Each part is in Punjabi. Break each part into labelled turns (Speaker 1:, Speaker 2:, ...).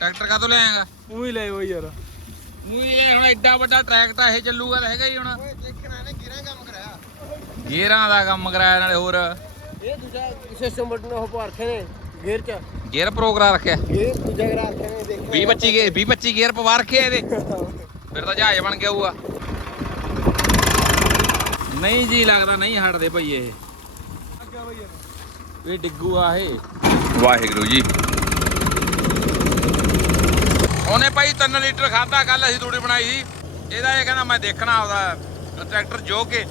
Speaker 1: ਟਰੈਕਟਰ ਕਾਹਤੋਂ ਲਿਆਏਗਾ?
Speaker 2: ਉਹ ਹੀ ਲੈ ਉਹ ਯਾਰ
Speaker 1: ਮੂਈ ਇਹ ਹੁਣ ਐਡਾ ਵੱਡਾ ਟਰੈਕ ਤਾਂ ਇਹ ਚੱਲੂਗਾ ਤਾਂ ਹੈਗਾ ਹੀ ਹੁਣ।
Speaker 2: ਓਏ ਦੇਖਣਾ ਨੇ ਗਿਰਾਂ ਕੰਮ ਕਰਾਇਆ।
Speaker 1: ਗੇਅਰਾਂ ਦਾ ਕੰਮ ਕਰਾਇਆ ਨਾਲੇ ਹੋਰ।
Speaker 2: ਇਹ ਦੂਜਾ ਸਿਸਟਮ ਬਟਨ ਉਹ ਪਾ ਰੱਖੇ ਨੇ ਗੇਅਰ ਚ।
Speaker 1: ਗੇਅਰ ਪ੍ਰੋਗਰਾ ਰੱਖਿਆ।
Speaker 2: ਗੇਅਰ ਦੂਜਾ ਕਰਾ ਰੱਖੇ ਨੇ ਦੇਖ
Speaker 1: 20 25 ਗੇ 20 25 ਗੇਅਰ ਪਵਾ ਰੱਖਿਆ ਇਹਦੇ। ਫਿਰ ਤਾਂ ਜਹਾਜ਼ ਬਣ ਗਿਆ ਹੋਊਗਾ। ਨਹੀਂ ਜੀ ਲੱਗਦਾ ਨਹੀਂ ਹਟਦੇ ਭਈ
Speaker 2: ਅੱਗਾ
Speaker 1: ਇਹ ਡਿੱਗੂ ਆ ਇਹ। ਵਾਹਿਗੁਰੂ ਜੀ। ਉਹਨੇ ਭਾਈ 3 ਲੀਟਰ ਖਾਦਾ ਕੱਲ ਅਸੀਂ ਤੂੜੀ ਬਣਾਈ ਸੀ। ਇਹਦਾ ਇਹ ਕਹਿੰਦਾ, ਮੈਂ ਦੇਖਣਾ ਆਪਦਾ ਟਰੈਕਟਰ ਜੋ ਕੇ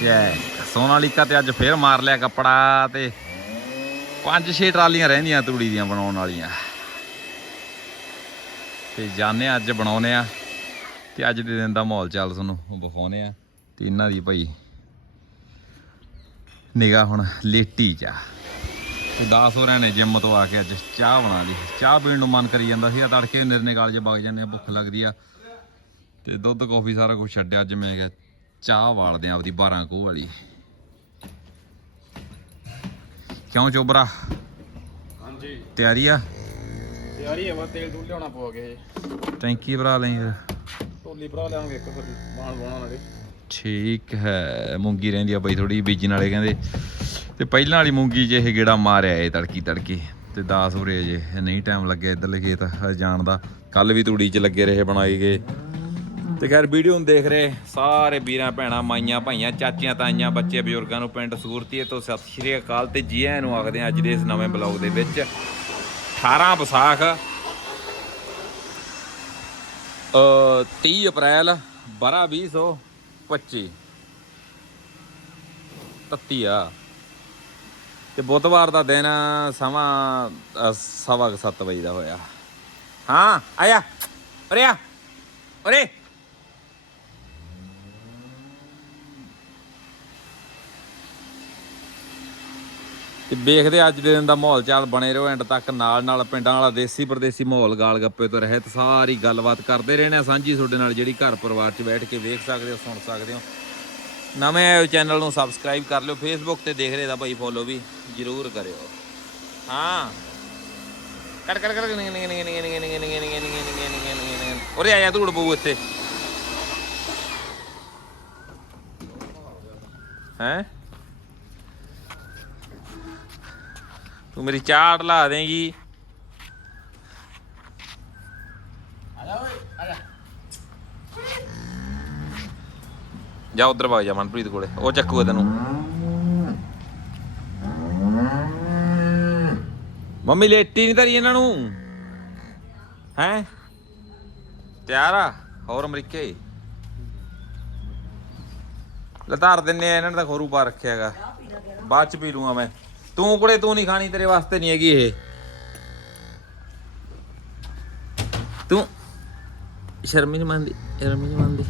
Speaker 1: ਚੈ ਸੋਨਾਲੀਕਾ ਤੇ ਅੱਜ ਫੇਰ ਮਾਰ ਲਿਆ ਕੱਪੜਾ ਤੇ ਪੰਜ ਛੇ ਟਰਾਲੀਆਂ ਰਹਿੰਦੀਆਂ ਤੂੜੀ ਦੀਆਂ ਬਣਾਉਣ ਵਾਲੀਆਂ। ਤੇ ਜਾਣੇ ਅੱਜ ਬਣਾਉਨੇ ਆ। ਤੇ ਅੱਜ ਦੇ ਦਿਨ ਦਾ ਮਾਹੌਲ ਚਾਲ ਤੁਹਾਨੂੰ ਵਿਖਾਉਨੇ ਆ। ਤੇ ਇਹਨਾਂ ਦੀ ਭਾਈ ਨਿਗਾ ਹੁਣ ਲੇਟੀ ਚਾ ਤੇ 10 ਹੋਰਿਆਂ ਨੇ ਜਿੰਮ ਤੋਂ ਆ ਕੇ ਅੱਜ ਚਾਹ ਬਣਾ ਲਈ। ਚਾਹ ਪੀਣ ਨੂੰ ਮਨ ਕਰੀ ਜਾਂਦਾ ਸੀ, ਆ ਤੜਕੇ ਨਿਰਨੇ ਕਾਲਜ ਵਗ ਜਾਂਦੇ ਆ, ਭੁੱਖ ਲੱਗਦੀ ਆ। ਤੇ ਦੁੱਧ, ਕੌਫੀ ਸਾਰਾ ਕੁਝ ਛੱਡਿਆ, ਅੱਜ ਮੈਂ ਕਿਹਾ ਚਾਹ ਵਾਲਦੇ ਆ ਆਪਦੀ 12 ਕੋਹ ਵਾਲੀ। ਕਿਉਂ ਚੋਬਰਾ?
Speaker 2: ਹਾਂਜੀ।
Speaker 1: ਤਿਆਰੀ ਆ?
Speaker 2: ਤਿਆਰੀ ਹੈ ਵਾ ਤੇਲ ਤੂਲ ਲਿਆਉਣਾ ਪਵਾਗੇ
Speaker 1: ਟੈਂਕੀ ਭਰਾ ਲਈ ਫਿਰ?
Speaker 2: ਢੋਲੀ ਭਰਾ ਲਿਆਵਾਂਗੇ ਇੱਕ ਫਿਰ ਬਾਣ ਬਾਣਾ ਨਾਲੇ
Speaker 1: ਠੀਕ ਹੈ ਮੂੰਗੀ ਰਹਿੰਦੀ ਆ ਬਈ ਥੋੜੀ ਬੀਜਣ ਵਾਲੇ ਕਹਿੰਦੇ। ਤੇ ਪਹਿਲਾਂ ਵਾਲੀ ਮੂੰਗੀ 'ਚ ਇਹ ਗੇੜਾ ਮਾਰਿਆ ਏ ਤੜਕੀ ਤੜਕੀ। ਤੇ 10 ਉਰੇ ਜੇ ਨਹੀਂ ਟਾਈਮ ਲੱਗਿਆ ਇਧਰਲੇ ਖੇਤ ਹਜੇ ਜਾਣ ਦਾ। ਕੱਲ ਵੀ ਤੂੜੀ 'ਚ ਲੱਗੇ ਰਹੇ ਬਣਾਈ ਗਏ। ਤੇ ਖੈਰ ਵੀਡੀਓ ਨੂੰ ਦੇਖ ਰਹੇ ਸਾਰੇ ਵੀਰਾਂ ਭੈਣਾਂ ਮਾਈਆਂ ਭਾਈਆਂ ਚਾਚੀਆਂ ਤਾਈਆਂ ਬੱਚੇ ਬਜ਼ੁਰਗਾਂ ਨੂੰ ਪਿੰਡ ਸੂਰਤੀਏ ਤੋਂ ਸਤਿ ਸ਼੍ਰੀ ਅਕਾਲ ਤੇ ਜੀ ਆਇਆਂ ਨੂੰ ਆਖਦੇ ਹਾਂ ਅੱਜ ਦੇ ਇਸ ਨਵੇਂ ਬਲੌਗ ਦੇ ਵਿੱਚ 18 ਵਿਸਾਖ ਅ 30 ਅਪ੍ਰੈਲ 12 2025 ਤੱਤੀ ਆ ਤੇ ਬੁੱਧਵਾਰ ਦਾ ਦਿਨ ਸਮਾਂ ਅ, ਸਵਾ ਕੁ ਸੱਤ ਵਜੇ ਦਾ ਹੋਇਆ। ਹਾਂ ਆਇਆ। ਉਰੇ ਆ। ਉਰੇ। ਤੇ ਵੇਖਦੇ ਅੱਜ ਦੇ ਦਿਨ ਦਾ ਮਾਹੌਲ ਚਾਲ ਬਣੇ ਰਹੋ ਐਂਡ ਤੱਕ ਨਾਲ ਨਾਲ ਪਿੰਡਾਂ ਵਾਲਾ ਦੇਸੀ ਪਰਦੇਸੀ ਮਾਹੌਲ ਗਾਲ ਗੱਪੇ ਤੋਂ ਰਹਿਤ ਸਾਰੀ ਗੱਲਬਾਤ ਕਰਦੇ ਰਹਿਣਾ ਸਾਂਝੀ ਤੁਹਾਡੇ ਨਾਲ ਜਿਹੜੀ ਘਰ ਪਰਿਵਾਰ 'ਚ ਬੈਠ ਕੇ ਵੇਖ ਸਕਦੇ ਹੋ ਸੁਣ ਸਕਦੇ ਹੋ ਨਵੇਂ ਆਏ ਚੈਨਲ ਨੂੰ ਸਬਸਕ੍ਰਾਈਬ ਕਰ ਲਿਓ ਫੇਸਬੁੱਕ ਤੇ ਦੇਖ ਰਹੇ ਦਾ ਭਾਈ ਫੋਲੋ ਵੀ ਜਰੂਰ ਕਰਿਓ ਹਾਂ ਕੱਟ ਕੱਟ ਕੱਟ ਉਰੇ ਆਇਆ ਧੂੜ ਪਊ ਇੱਥੇ ਹੈ ਤੂੰ ਮੇਰੀ ਚਾਟ ਲਾ ਦੇਂਗੀ। ਜਾ ਉਧਰ ਵਗ ਜਾ ਮਨਪ੍ਰੀਤ ਕੋਲੇ ਉਹ ਚੱਕੂਗਾ ਤੈਨੂੰ। ਮੰਮੀ ਲੇਟੀ ਨਹੀਂ ਧਰੀ ਇਹਨਾਂ ਨੂੰ। ਹੈ? ਤਿਆਰ ਆ? ਹੋਰ ਅਮਰੀਕੇ? ਲਤਾਰ ਦਿੰਨੇ ਆ ਇਹਨਾਂ ਨੇ ਤਾਂ ਖੋਰੂ ਪਾ ਰੱਖਿਆਗਾ ਬਾਅਦ ਚ ਪੀ ਲੂੰਗਾ ਮੈਂ। ਤੂੰ ਕੋਲੇ ਤੂੰ ਨਹੀਂ ਖਾਣੀ, ਤੇਰੇ ਵਾਸਤੇ ਨਹੀਂ ਹੈਗੀ ਇਹ। ਤੂੰ ਸ਼ਰਮੀ ਨਹੀਂ ਮੰਨਦੀ, ਸ਼ਰਮੀ ਨਹੀਂ ਮੰਨਦੀ।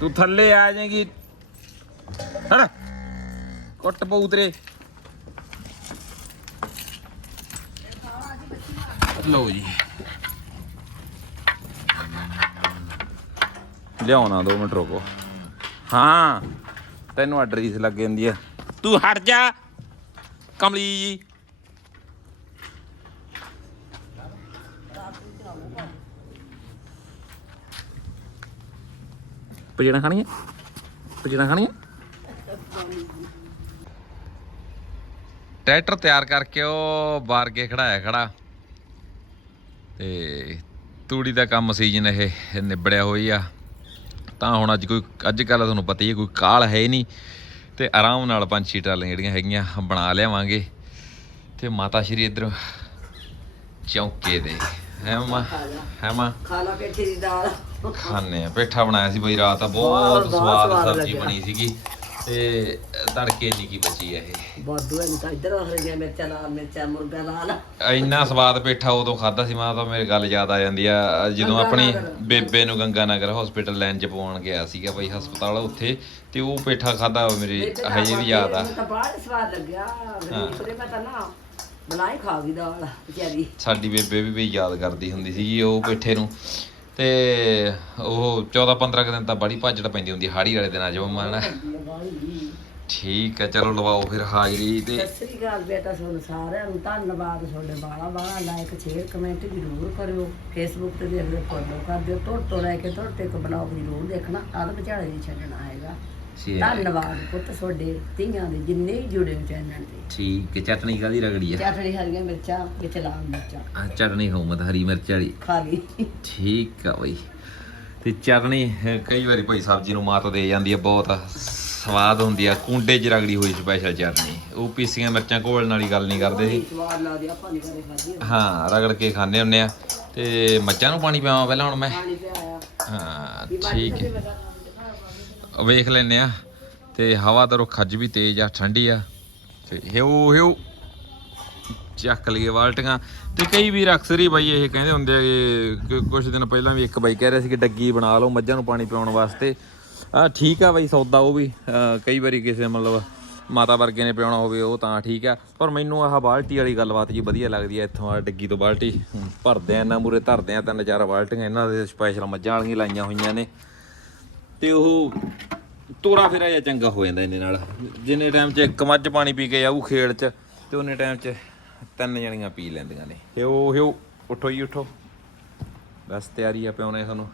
Speaker 1: ਤੂੰ ਥੱਲੇ ਆ ਜਾਏਗੀ। ਹੜ ਕੁੱਟ ਪਊ ਤੇਰੇ। ਲਓ ਜੀ। ਲਿਆਉਣਾ 2 ਮਿੰਟ ਰੁਕੋ। ਹਾਂ, ਤੈਨੂੰ ਐਡਰੈਸ ਲੱਗ ਜਾਂਦੀ ਆ। ਤੂੰ ਹਟ ਜਾ, ਕਮਲੀ ਜੀ। ਪਜਣਾ ਖਾਣੀਆਂ? ਪਜਣਾ ਖਾਣੀਆਂ? ਟਰੈਕਟਰ ਤਿਆਰ ਕਰਕੇ ਉਹ ਬਾਰ ਖੜਾਇਆ ਖੜਾ। ਤੇ ਤੂੜੀ ਦਾ ਕੰਮ ਸੀਜ਼ਨ ਇਹ ਨਿਬੜਿਆ ਹੋਈ ਆ। ਤਾਂ ਹੁਣ ਅੱਜ ਕੋਈ ਅੱਜ ਕੱਲ ਤੁਹਾਨੂੰ ਪਤਾ ਹੀ ਹੈ ਕੋਈ ਕਾਲ ਹੈ ਨਹੀਂ। ਤੇ ਆਰਾਮ ਨਾਲ ਪੰਜ ਛੇ ਟਰਾਲੀਆਂ ਜਿਹੜੀਆਂ ਹੈਗੀਆਂ ਬਣਾ ਲਿਆਵਾਂਗੇ। ਤੇ ਮਾਤਾ ਸ਼੍ਰੀ ਇਧਰ ਚੌਂਕੇ ਦੇ। ਹੈ ਮਾ? ਹੈ ਮਾ?
Speaker 3: ਖਾਣਾ ਪੇਠੀ ਦੀ ਦਾਲ।
Speaker 1: ਖਾਣੇ ਆ। ਪੇਠਾ ਬਣਾਇਆ ਸੀ ਬਈ ਰਾਤ ਬਹੁਤ
Speaker 3: ਬਹੁਤ
Speaker 1: ਸਵਾਦ ਸਬਜ਼ੀ। ਬਣੀ ਸੀਗੀ। ਤੇ ਤੜਕੇ ਇੰਨੀ ਕੀ ਬਚੀ ਆ ਇਹ?
Speaker 3: ਬਾਦੂ ਐ ਤਾਂ ਇੱਧਰ ਹਰੀਆਂ ਮਿਰਚਾਂ ਲਾਲ ਮਿਰਚਾਂ ਮੁਰਗਾ ਲਾਲ
Speaker 1: ਇੰਨਾ ਸਵਾਦ ਪੇਠਾ ਉਦੋਂ ਖਾਦਾ ਸੀ ਮਾਂ ਤਾਂ ਮੇਰੇ ਗੱਲ ਯਾਦ ਆ ਜਾਂਦੀ ਆ ਜਦੋਂ ਆਪਣੀ ਬੇਬੇ ਨੂੰ ਗੰਗਾ ਨਗਰ ਹਸਪੀਟਲ ਲਾਈਨ ਚ ਪਵਾਉਣ ਗਿਆ ਸੀਗਾ ਬਈ ਹਸਪਤਾਲ ਉੱਥੇ ਤੇ ਉਹ ਪੇਠਾ ਖਾਦਾ ਮੇਰੇ ਹਜੇ ਵੀ ਯਾਦ ਆ।
Speaker 3: ਮੈਨੂੰ ਤਾਂ ਬੜਾ ਸਵਾਦ ਲੱਗਿਆ। ਗਰੀਬ ਦੇ ਮੈਂ ਤਾਂ ਨਾ ਬਲਾਈ ਖਾ ਗਈ ਦਾਲ ਵਿਚਾਰੀ।
Speaker 1: ਸਾਡੀ ਬੇਬੇ ਵੀ ਵੀ ਯਾਦ ਕਰਦੀ ਹੁੰਦੀ ਸੀਗੀ ਉਹ ਪੇਠੇ ਨੂੰ। ਤੇ ਉਹ 14 15 ਕੁ ਦਿਨ ਤਾਂ ਬੜੀ ਭਾਜੜ ਪੈਂਦੀ ਹੁੰਦੀ ਹਾੜੀ ਵਾਲੇ ਦਿਨਾਂ 'ਚ ਮੰਮਾ ਠੀਕ ਹੈ ਚਲੋ ਲਵਾਓ ਫਿਰ ਹਾਜ਼ਰੀ ਤੇ।
Speaker 3: ਸਤਿ ਸ੍ਰੀ ਅਕਾਲ ਬੇਟਾ ਤੁਹਾਨੂੰ ਸਾਰਿਆਂ ਨੂੰ ਧੰਨਵਾਦ ਤੁਹਾਡੇ ਬਾਲਾ ਬਾਲਾ ਲਾਈਕ ਸ਼ੇਅਰ ਕਮੈਂਟ ਜ਼ਰੂਰ ਕਰਿਓ ਫੇਸਬੁੱਕ ਤੇ ਦੇਖਦੇ ਫੋਲੋ ਕਰ ਦਿਓ ਤੁਰ ਤੋਂ ਲੈ ਕੇ ਤੁਰ ਤੱਕ ਬਲੌਗ ਜ਼ਰੂਰ ਦੇਖਣਾ ਆਦ ਵਿਚਾਲੇ ਨਹੀਂ ਛੱਡਣਾ ਹੈਗਾ। ਧੰਨਵਾਦ ਪੁੱਤ ਤੁਹਾਡੇ ਧੀਆਂ ਦੇ ਜਿੰਨੇ ਵੀ ਜੁੜੇ ਹੋ ਚੈਨਲ ਤੇ।
Speaker 1: ਠੀਕ ਹੈ ਚਟਨੀ ਕਾਦੀ ਰਗੜੀ ਆ?
Speaker 3: ਚਟਣੀ ਹਰੀਆਂ ਮਿਰਚਾਂ ਵਿੱਚ ਲਾਲ ਮਿਰਚਾਂ।
Speaker 1: ਆਹ ਚਟਨੀ ਹੋਮਤ ਹਰੀ ਮਿਰਚ ਵਾਲੀ।
Speaker 3: ਖਾ ਲਈ।
Speaker 1: ਠੀਕ ਆ ਬਈ। ਤੇ ਅਹ, ਕਈ ਵਾਰੀ ਭਾਈ ਸਬਜ਼ੀ ਨੂੰ ਮਾਤ ਦੇ ਜਾਂਦੀ ਆ ਬਹੁਤ। ਸਵਾਦ ਹੁੰਦੀ ਆ ਕੁੰਡੇ 'ਚ ਰਗੜੀ ਹੋਈ ਸਪੈਸ਼ਲ ਚਟਨੀ। ਉਹ ਪੀਸੀਆਂ ਮਿਰਚਾਂ ਘੋਲਣ ਵਾਲੀ ਗੱਲ ਨਹੀਂ ਕਰਦੇ ਸੀ।
Speaker 3: ਸਵਾਦ ਲੱਗਦੀ ਆਪਾਂ ਨਹੀਂ ਕਰੇ ਖਾਧੀ
Speaker 1: ਹਾਂ ਰਗੜ ਕੇ ਖਾਂਦੇ ਹੁੰਨੇ ਆ। ਤੇ ਮੱਝਾਂ ਨੂੰ ਪਾਣੀ ਪਿਆਵਾਂ ਪਹਿਲਾਂ ਹੁਣ ਮੈਂ?
Speaker 3: ਪਾਣੀ
Speaker 1: ਹਾਂ ਠੀਕ ਹੈ। ਵੇਖ ਲੈਨੇ ਆ। ਤੇ ਹਵਾ ਦਾ ਰੁੱਖ ਅੱਜ ਵੀ ਤੇਜ਼ ਆ ਠੰਡੀ ਆ। ਤੇ ਹਿਉ ਹਿਉ ਚੱਕ ਲਈਏ ਬਾਲਟੀਆਂ। ਤੇ ਕਈ ਵੀਰ ਅਕਸਰ ਹੀ ਬਾਈ ਇਹ ਕਹਿੰਦੇ ਹੁੰਦੇ ਆ ਕਿ ਕੁਝ ਦਿਨ ਪਹਿਲਾਂ ਵੀ ਇੱਕ ਬਾਈ ਕਹਿ ਰਿਹਾ ਸੀ ਕਿ ਡੱਗੀ ਬਣਾ ਲਓ ਮੱਝਾਂ ਨੂੰ ਪਾਣੀ ਪਿਆਉਣ ਵਾਸਤੇ। ਆ ਠੀਕ ਆ ਬਾਈ ਸੌਦਾ ਉਹ ਵੀ ਕਈ ਵਾਰੀ ਕਿਸੇ ਮਤਲਬ ਮਾਤਾ ਵਰਗੇ ਨੇ ਪਿਆਉਣਾ ਹੋਵੇ ਉਹ ਤਾਂ ਠੀਕ ਆ। ਪਰ ਮੈਨੂੰ ਆਹ ਬਾਲਟੀ ਵਾਲੀ ਗੱਲਬਾਤ ਜੀ ਵਧੀਆ ਲੱਗਦੀ ਆ ਇੱਥੋਂ ਆ ਡਿੱਗੀ ਤੋਂ ਬਾਲਟੀ। ਹਮ, ਭਰਦੇ ਆ ਇਹਨਾਂ ਮੂਰੇ ਧਰਦੇ ਆ ਤਿੰਨ ਚਾਰ ਬਾਲਟੀਆਂ ਇਹਨਾਂ ਦੇ ਸਪੈਸ਼ਲ ਮੱਝਾਂ ਵਾਲੀਆਂ ਲਾਈਆਂ ਹੋਈਆਂ ਨੇ। ਤੇ ਉਹ ਤੋਰਾ ਫੇਰਾ ਜਾਂ ਚੰਗਾ ਹੋ ਜਾਂਦਾ ਇਹਦੇ ਨਾਲ। ਜਿੰਨੇ ਟਾਈਮ 'ਚ ਇੱਕ ਮੱਝ ਪਾਣੀ ਪੀ ਕੇ ਜਾਊ ਖੇੜ 'ਚ ਤੇ ਉਹਨੇ ਟਾਈਮ 'ਚ ਤਿੰਨ ਜਣੀਆਂ ਪੀ ਲੈਂਦੀਆਂ ਨੇ। ਹਿਓ ਹਿਓ ਉੱਠੋ ਜੀ ਉੱਠੋ। ਬਸ ਤਿਆਰੀ ਆ ਪਿਆਉਣੇ ਸਾਨੂੰ।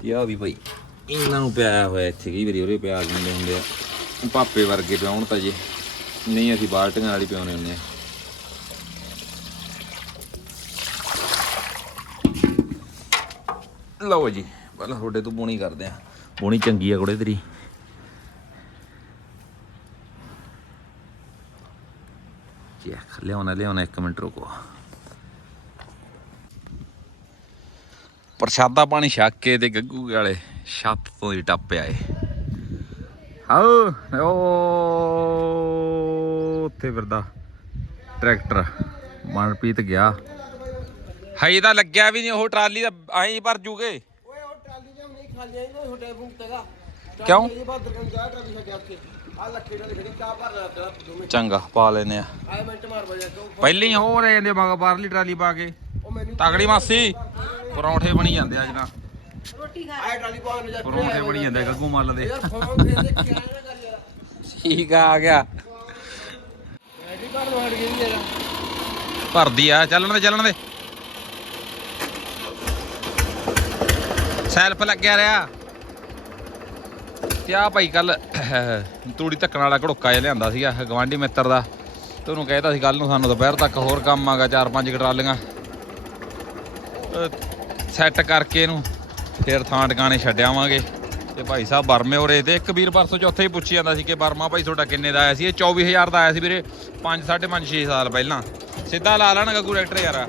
Speaker 1: ਤੇ ਆ ਵੀ ਭਾਈ ਇਹਨਾਂ ਨੂੰ ਪਿਆਇਆ ਹੋਇਆ ਇੱਥੇ, ਕਈ ਵਾਰੀ ਉਹਦੇ ਪਿਆ ਜਾਂਦੇ ਹੁੰਦੇ ਆ। ਪਾਪੇ ਵਰਗੇ ਪਿਆਉਣ ਤਾਂ ਜੇ। ਨਹੀਂ, ਅਸੀਂ ਬਾਲਟੀਆਂ ਨਾਲ ਹੀ ਪਿਆਉਣੇ ਹੁੰਦੇ ਆ। ਲਓ ਜੀ, ਪਹਿਲਾਂ ਤੁਹਾਡੇ ਤੋਂ ਬੋਣੀ ਕਰਦੇ ਆ। ਬੋਣੀ ਚੰਗੀ ਆ ਕੁੜੇ ਤੇਰੀ। ਚੈੱਕ ਲਿਆਉਣਾ ਲਿਆਉਣਾ, ਇੱਕ ਮਿੰਟ ਰੁਕੋ। ਪ੍ਰਸ਼ਾਦਾ ਪਾਣੀ ਛੱਕ ਕੇ ਤੇ ਗੱਗੂ ਵਾਲੇ। ਛੱਤ ਤੋਂ ਹੀ ਟੱਪ ਆਏ। ਆਓ ਓ ਉੱਥੇ ਫਿਰਦਾ ਟਰੈਕਟਰ। ਮਨਪ੍ਰੀਤ ਗਿਆ। ਹਾਈ ਤਾਂ ਲੱਗਿਆ ਵੀ ਨਹੀਂ ਉਹ ਟਰਾਲੀ ਦਾ ਐਂ ਭਰ ਜੂਗੇ।
Speaker 2: ਓਏ ਉਹ ਟਰਾਲੀ ਜਾਂ ਨਹੀਂ ਖਾਲੀ ਆਈ ਨਾ ਹੋਟਲ ਬੁੱਕ ਤੇਗਾ
Speaker 1: ਕਿਉਂ?
Speaker 2: ਇਹ ਬਾਅਦ ਦਰਗਨ ਜਾ ਟਰਾਲੀ ਛੱਡ ਉੱਥੇ ਆ ਲੱਖੇ ਨਾਲ ਖੜੀ ਚਾਹ ਭਰ ਰਿਹਾ ਤੇਰਾ ਦੋਵੇਂ
Speaker 1: ਚੰਗਾ ਪਾ ਲੈਨੇ ਆ।
Speaker 2: ਆਏ ਮਿੰਟ ਮਾਰ ਬਜਾ ਕਿਉਂ
Speaker 1: ਪਹਿਲੀ ਹੋ ਰਹੇ ਜਾਂਦੇ ਮਗਰ ਬਾਹਰਲੀ ਟਰਾਲੀ ਪਾ ਕੇ। ਤਗੜੀ ਮਾਸੀ ਪਰੌਂਠੇ ਬਣੀ ਜਾਂਦੇ ਅੱਜ ਨਾ।
Speaker 2: ਆਏ ਟਰਾਲੀ ਪਾ ਕੇ ਜਾ
Speaker 1: ਪਰੌਂਠੇ ਬਣੀ ਜਾਂਦੇ ਗੱਗੂ ਮੱਲ ਦੇ।
Speaker 2: ਯਾਰ ਫੋਨ ਫੇਰ ਦੇ ਕਿਆ ਨਾ ਕਰ ਯਾਰ।
Speaker 1: ਠੀਕ ਆ ਆ ਗਿਆ।
Speaker 2: ਐਡੀ ਕਰ ਲੋ ਹਟ ਗਈ ਯਾਰ
Speaker 1: ਭਰਦੀ ਆ ਚੱਲਣ ਦੇ ਚੱਲਣ ਦੇ। ਸੈਲਫ ਲੱਗਿਆ ਰਿਹਾ। ਤੇ ਆ ਭਾਈ ਕੱਲ ਤੂੜੀ ਧੱਕਣ ਵਾਲਾ ਘੜੋਕਾ ਜਿਹਾ ਲਿਆਂਦਾ ਸੀਗਾ ਗਵਾਂਢੀ ਮਿੱਤਰ ਦਾ। ਤੇ ਉਹਨੂੰ ਕਹਿਤਾ ਸੀ ਕੱਲ ਨੂੰ ਸਾਨੂੰ ਦੁਪਹਿਰ ਤੱਕ ਹੋਰ ਕੰਮ ਆਗਾ ਚਾਰ ਪੰਜ ਟਰਾਲੀਆਂ। ਸੈੱਟ ਕਰਕੇ ਇਹਨੂੰ ਫਿਰ ਥਾਂ ਟਿਕਾਣੇ ਛੱਡ ਆਵਾਂਗੇ। ਤੇ ਭਾਈ ਸਾਹਿਬ ਬਰਮੇ ਉਰੇ ਤੇ ਇੱਕ ਵੀਰ ਪਰਸੋਂ ਚੌਥੇ ਹੀ ਪੁੱਛੀ ਜਾਂਦਾ ਸੀ ਕਿ ਬਰਮਾ ਭਾਈ ਤੁਹਾਡਾ ਕਿੰਨੇ ਦਾ ਆਇਆ ਸੀ? ਇਹ 24000 ਦਾ ਆਇਆ ਸੀ ਵੀਰੇ 5 5.5 6 ਸਾਲ ਪਹਿਲਾਂ। ਸਿੱਧਾ ਲਾ ਲੈਣਾ ਗੱਗੂ ਟਰੈਕਟਰ ਯਾਰ।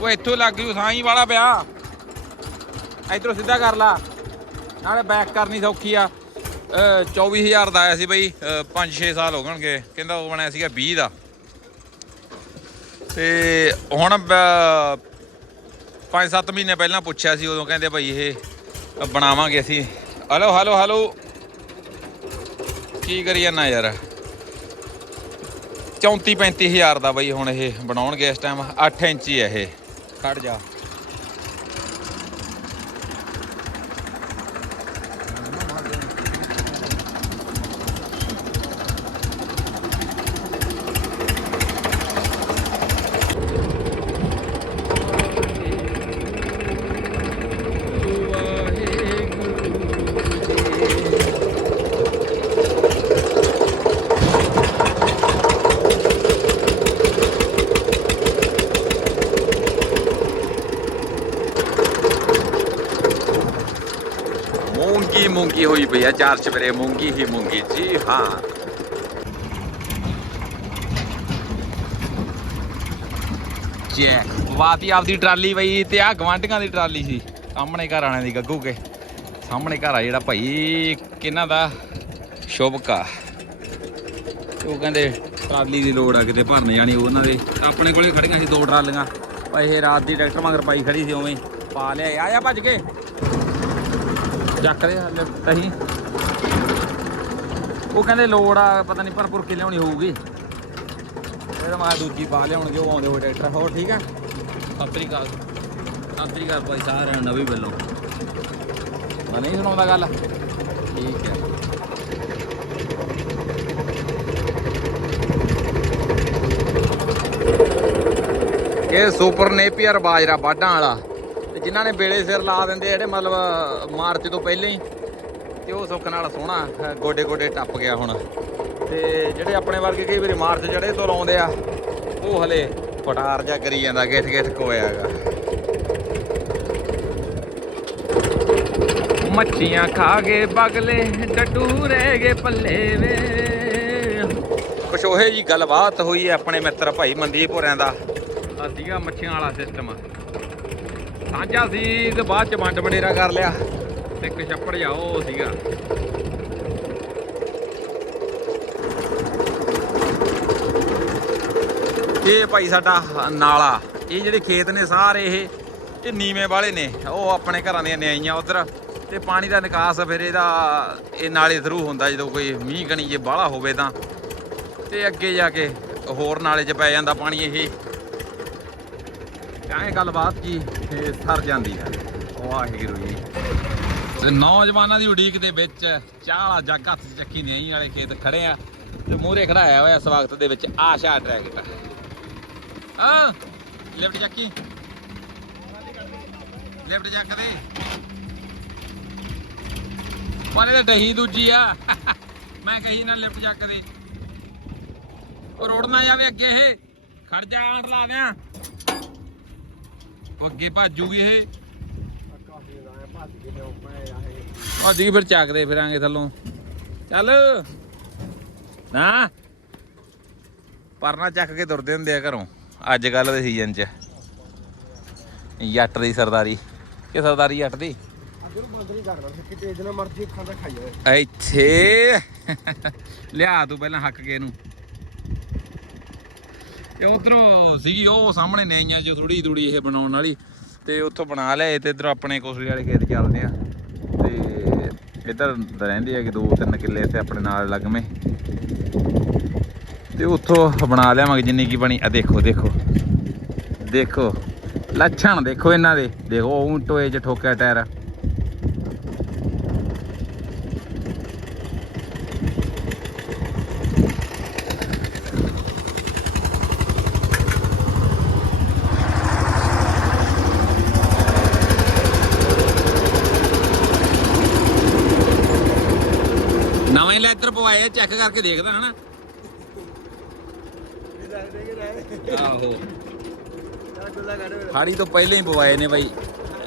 Speaker 1: ਉਹ ਇੱਥੋਂ ਲੱਗ ਜੂ ਸਾਈ ਵਾਲਾ ਪਿਆ। ਇਧਰੋਂ ਸਿੱਧਾ ਕਰ ਲਾ। ਨਾਲੇ ਬੈਕ ਕਰਨੀ ਸੌਖੀ ਆ। ਅਹ 24000 ਦਾ ਆਇਆ ਸੀ ਬਈ 5-6 ਸਾਲ ਹੋ ਗਣਗੇ। ਕਹਿੰਦਾ ਉਹ ਬਣਿਆ ਸੀਗਾ 20 ਦਾ। ਤੇ ਹੁਣ 5-7 ਮਹੀਨੇ ਪਹਿਲਾਂ ਪੁੱਛਿਆ ਸੀ, ਉਦੋਂ ਕਹਿੰਦੇ ਭਾਈ ਇਹ ਬਣਾਵਾਂਗੇ ਅਸੀਂ। Hello hello hello. ਕੀ ਕਰੀ ਜਾਂਦਾ ਯਾਰ? 34 35000 ਦਾ ਬਈ ਹੁਣ ਇਹ ਬਣਾਉਣਗੇ ਇਸ ਟਾਈਮ 8 ਇੰਚੀ ਹੈ ਇਹ। ਖੜ ਜਾ ਮੂੰਗੀ ਮੂੰਗੀ ਹੋਈ ਪਈ ਆ ਚਾਰ ਚਪਰੇ ਮੂੰਗੀ ਹੀ ਮੂੰਗੀ, ਜੀ ਹਾਂ। ਜੈ, ਵਾਦੀ ਆਪਦੀ ਟਰਾਲੀ ਬਈ ਤੇ ਆ ਗਵਾਂਢੀਆਂ ਦੀ ਟਰਾਲੀ ਸੀ, ਸਾਹਮਣੇ ਘਰ ਆਣੇ ਦੀ ਗੱਗੂ ਕੇ। ਸਾਹਮਣੇ ਘਰ ਆ ਜਿਹੜਾ ਭਾਈ, ਕਿਹਨਾਂ ਦਾ? ਸ਼ੁਭਕਾ। ਉਹ ਕਹਿੰਦੇ ਟਰਾਲੀ ਦੀ ਲੋੜ ਆ ਕਿਤੇ ਭਰਨ ਜਾਣੀ, ਉਹਨਾਂ ਦੇ। ਆਪਣੇ ਕੋਲੇ ਖੜੀਆਂ ਸੀ ਦੋ ਟਰਾਲੀਆਂ। ਪਰ ਇਹ ਰਾਤ ਦੀ ਟਰੈਕਟਰ ਮਗਰ ਪਾਈ ਖੜੀ ਸੀ ਉਵੇਂ ਪਾ ਲਿਆ ਆ ਭੱਜ ਕੇ। ਚੱਕ ਦੇ ਹਲੇ ਤਹੀਂ ਉਹ ਕਹਿੰਦੇ ਲੋੜ ਆ ਪਤਾ ਨਹੀਂ ਭਰਪੁਰ ਕੇ ਲਿਆਉਣੀ ਹੋਊਗੀ। ਇਹਦਾ ਮੈਂ ਦੂਜੀ ਪਾ ਲਿਆਉਣਗੇ ਉਹ ਆਉਂਦੇ ਹੋਏ ਟਰੈਕਟਰ ਹੋਰ ਠੀਕ ਆ? ਸ੍ਰੀ ਅਕਾਲ। ਭਾਈ ਸਾਰਿਆਂ ਨੂੰ ਨਵੀਂ ਵੱਲੋਂ ਮੈਂ ਨਹੀਂ ਸੁਣਾਉਂਦਾ ਗੱਲ। ਠੀਕ ਹੈ। ਇਹ ਸੁਪਰ ਨੇਪੀਅਰ ਬਾਜਰਾ ਬਾਡਾਂ ਵਾਲਾ। ਤੇ ਜਿਨ੍ਹਾਂ ਨੇ ਬੇਲੇ ਸਿਰ ਲਾ ਦਿੰਦੇ ਜਿਹੜੇ ਮਤਲਬ ਮਾਰਚ ਤੋਂ ਪਹਿਲਾਂ ਹੀ ਤੇ ਉਹ ਸੁੱਖ ਨਾਲ ਸੋਹਣਾ, ਗੋਡੇ ਗੋਡੇ ਟੱਪ ਗਿਆ ਹੁਣ। ਤੇ ਜਿਹੜੇ ਆਪਣੇ ਵਰਗੇ ਕਈ ਵਾਰੀ ਮਾਰਚ ਜੜੇ ਤੋਂ ਲਾਉਂਦੇ ਆ, ਉਹ ਹਲੇ ਪਟਾਰ ਜਾ ਕਰੀ ਜਾਂਦਾ, ਗਿੱਠ ਗਿੱਠ ਕੋਇਆਗਾ ਮੱਛੀਆਂ ਖਾ ਗਏ ਬਗਲੇ, ਡੱਡੂ ਰਹਿ ਗਏ ਪੱਲੇ ਵੇ। ਕੁਛ ਉਹੇ ਜੀ ਗੱਲਬਾਤ ਹੋਈ ਹੈ ਆਪਣੇ ਮਿੱਤਰ ਭਾਈ ਮਨਦੀਪ ਹੋਰਿਆਂ ਦਾ। ਆ ਸੀਗਾ ਮੱਛੀਆਂ ਵਾਲਾ ਸਿਸਟਮ ਸਾਂਝਾ ਸੀ ਤੇ ਬਾਅਦ ਚ ਵੰਡ ਵਡੇਰਾ ਕਰ ਲਿਆ। ਤੇ ਇੱਕ ਛੱਪੜ ਜਾ ਉਹ ਸੀਗਾ। ਇਹ ਭਾਈ ਸਾਡਾ ਨਾਲਾ, ਇਹ ਜਿਹੜੇ ਖੇਤ ਨੇ ਸਾਰੇ ਇਹ ਇਹ ਨੀਵੇਂ ਵਾਲੇ ਨੇ, ਉਹ ਆਪਣੇ ਘਰਾਂ ਦੀਆਂ ਨਿਆਈਆਂ ਉਧਰ। ਤੇ ਪਾਣੀ ਦਾ ਨਿਕਾਸ ਫਿਰ ਇਹਦਾ, ਇਹ ਨਾਲੇ ਥਰੂ ਹੁੰਦਾ, ਜਦੋਂ ਕੋਈ ਮੀਂਹ ਕਣੀ ਜੇ ਬਾਹਲਾ ਹੋਵੇ ਤਾਂ। ਤੇ ਅੱਗੇ ਜਾ ਕੇ ਹੋਰ ਨਾਲੇ 'ਚ ਪੈ ਜਾਂਦਾ ਪਾਣੀ ਇਹ। ਕਾਹੇ ਗੱਲਬਾਤ ਜੀ, ਇਹ ਸਰ ਜਾਂਦੀ ਹੈ। ਵਾਹਿਗੁਰੂ ਜੀ ਤੇ ਨੌਜਵਾਨਾਂ ਦੀ ਉਡੀਕ ਦੇ ਵਿੱਚ ਚਾਹ ਵਾਲਾ ਜੱਗ ਹੱਥ 'ਚ ਚੱਕੀ ਨਹੀਂ ਵਾਲੇ ਖੇਤ ਖੜੇ ਆ ਤੇ ਮੂਹਰੇ ਖੜਾਇਆ ਹੋਇਆ ਸਵਾਗਤ ਦੇ ਵਿੱਚ ਆਸ਼ਾ ਟਰੈਕਟਰ। ਹਾਂ, ਲਿਫਟ ਚੱਕੀ। ਲਿਫਟ ਚੱਕ ਦੇ। ਪਾਣੇ ਤੇ ਡਹੀ ਦੂਜੀ ਆ। ਮੈਂ ਕਹੀ ਨਾ ਲਿਫਟ ਚੱਕ ਦੇ। ਉਹ ਰੋੜ ਨਾ ਜਾਵੇ ਅੱਗੇ ਇਹ। ਖੜ ਜਾ ਆਂਟ ਲਾ ਦਿਆਂ। ਉਹ ਅੱਗੇ ਭੱਜੂਗੀ ਇਹ। ਭੱਜ ਗਈ, ਫਿਰ ਚੱਕਦੇ ਫਿਰਾਂਗੇ ਥੱਲੋਂ। ਚੱਲ। ਨਾ। ਪਰਨਾ ਚੱਕ ਕੇ ਤੁਰਦੇ ਹੁੰਦੇ ਆ ਘਰੋਂ, ਅੱਜ ਕੱਲ ਦੇ ਸੀਜ਼ਨ 'ਚ। ਜੱਟ ਦੀ ਸਰਦਾਰੀ। ਕਿ ਸਰਦਾਰੀ ਜੱਟ ਦੀ? ਇੱਥੇ। ਲਿਆ ਤੂੰ ਪਹਿਲਾਂ ਹੱਕ ਕੇ ਇਹਨੂੰ। ਇਹ ਉਧਰੋਂ ਸੀਗੀ, ਉਹ ਸਾਹਮਣੇ ਨਈਆਂ ਚ ਥੋੜੀ ਥੋੜੀ ਇਹ ਬਣਾਉਣ ਵਾਲੀ। ਤੇ ਉੱਥੋਂ ਬਣਾ ਲਏ, ਤੇ ਇਧਰ ਆਪਣੇ ਕੋਸਲੀ ਵਾਲੇ ਖੇਤ ਚੱਲਦੇ ਆ। ਇੱਧਰ ਰਹਿੰਦੇ ਆ ਕਿ ਦੋ ਤਿੰਨ ਕਿੱਲੇ ਇੱਥੇ ਆਪਣੇ ਨਾਲ ਲੱਗਵੇਂ ਤੇ ਉੱਥੋਂ ਬਣਾ ਲਿਆਵਾਂਗੇ ਜਿੰਨੀ ਕੀ ਬਣੀ। ਆ ਦੇਖੋ ਦੇਖੋ। ਦੇਖੋ, ਲੱਛਣ ਦੇਖੋ ਇਹਨਾਂ ਦੇ। ਦੇਖੋ, ਉਹ ਟੋਏ 'ਚ ਠੋਕਿਆ ਟਾਇਰ ਨਵੇਂ ਲੈਦਰ ਪਵਾਏ ਚੈੱਕ ਕਰਕੇ ਦੇਖਦਾ ਹਨਾ? ਆਹੋ। ਹਾੜੀ ਤੋਂ ਪਹਿਲਾਂ ਹੀ ਪਵਾਏ ਨੇ ਬਾਈ।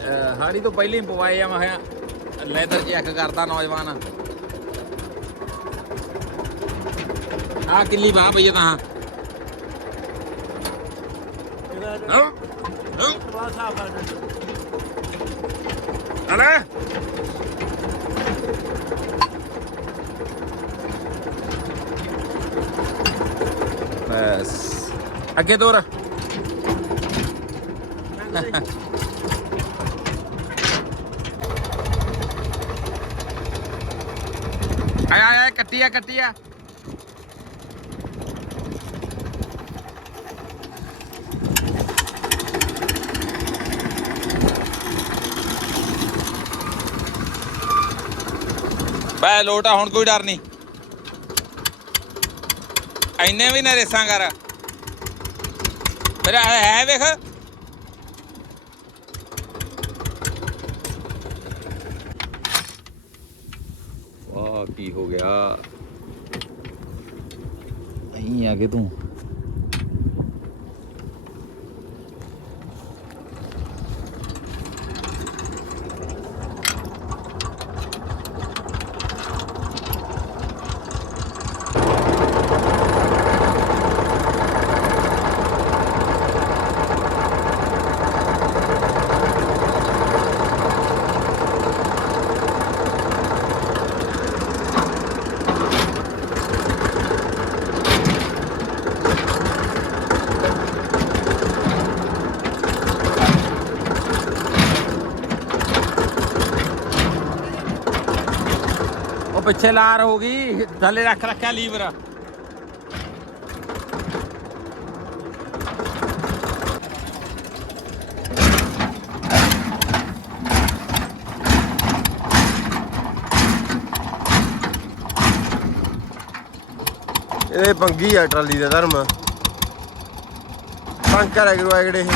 Speaker 1: ਅਹ ਹਾੜੀ ਤੋਂ ਪਹਿਲਾਂ ਹੀ ਪਵਾਏ ਆ ਮੈਂ ਕਿਹਾ ਲੈਦਰ ਚੈੱਕ ਕਰਦਾ ਨੌਜਵਾਨ। ਆ ਕਿੱਲੀ ਬਾਹ ਪਈ ਆ ਤਾਂ। ਹਾਂ ਹਾਂ ਅਰੇ ਬਸ ਅੱਗੇ ਤੋਰ ਆਇਆ ਆਇਆ ਕੱਟਿਆ ਕੱਟਿਆ ਬੈ ਲੋਟਾ ਹੁਣ ਕੋਈ ਡਰ ਨਹੀਂ। ਐਨੇ ਵੀ ਨਾ ਰੇਸਾਂ ਕਰ ਮੇਰਾ ਹੈ ਹੈ ਵੇਖ ਵਾਹ ਕੀ ਹੋ ਗਿਆ ਅਹੀਂ ਆ ਕੇ ਤੂੰ ਪਿੱਛੇ ਲਾਰ ਹੋ ਗਈ, ਥੱਲੇ ਰੱਖ ਰੱਖਿਆ ਲੀਵਰ।
Speaker 2: ਇਹਦੇ ਪੰਗੀ ਆ ਟਰਾਲੀ ਦਾ ਧਰਮ। ਤੰਗ ਕਰਿਆ ਕਰੂ ਆ ਇਹ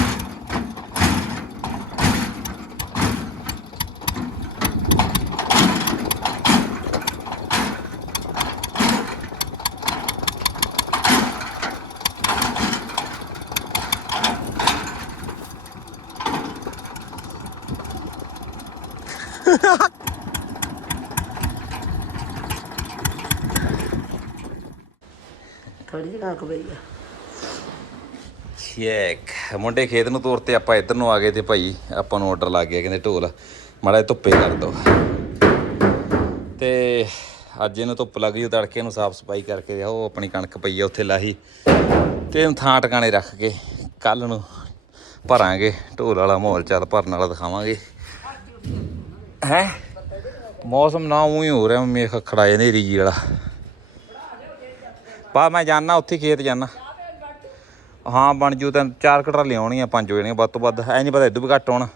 Speaker 3: ਥੋੜੀ ਜਿਹੀ ਕਣਕ ਪਈ ਆ।
Speaker 1: ਚੈੱਕ ਮੁੰਡੇ ਖੇਤ ਨੂੰ ਤੋਰ ਤੇ ਆਪਾਂ ਇੱਧਰ ਨੂੰ ਆ ਗਏ ਤੇ ਭਾਈ ਆਪਾਂ ਨੂੰ ਆਰਡਰ ਲੱਗ ਗਿਆ ਕਹਿੰਦੇ ਢੋਲ। ਮਾੜਾ ਧੁੱਪੇ ਕਰ ਦੋ। ਤੇ ਅੱਜ ਇਹਨੂੰ ਧੁੱਪ ਲੱਗ ਗਈ ਤੜਕੇ ਨੂੰ ਸਾਫ਼ ਸਫ਼ਾਈ ਕਰਕੇ ਉਹ ਆਪਣੀ ਕਣਕ ਪਈ ਆ ਉੱਥੇ ਲਾਹੀ। ਤੇ ਇਹਨੂੰ ਥਾਂ ਟਿਕਾਣੇ ਰੱਖ ਕੇ ਕੱਲ ਨੂੰ ਭਰਾਂਗੇ, ਢੋਲ ਵਾਲਾ ਮਾਹੌਲ ਚੱਲ, ਭਰਨ ਵਾਲਾ ਦਿਖਾਵਾਂਗੇ। ਹੈ? ਮੌਸਮ ਨਾ ਉਹੀ ਹੋ ਰਿਹਾ ਮੇਖ ਖੜਾਏ ਹਨੇਰੀ ਜੀ ਵਾਲਾ। ਪਾ, ਮੈਂ ਜਾਣਾ ਉੱਥੇ ਖੇਤ ਜਾਣਾ ਹਾਂ, ਬਣ ਜੂ ਤਾਂ ਚਾਰ ਕਟਰ ਲਿਆਉਣੀਆਂ ਪੰਜ ਹੋ ਵੱਧ ਤੋਂ ਵੱਧ। ਐ ਨਹੀਂ ਪਤਾ ਇਦੋਂ ਵੀ ਘੱਟ ਹੋਣ।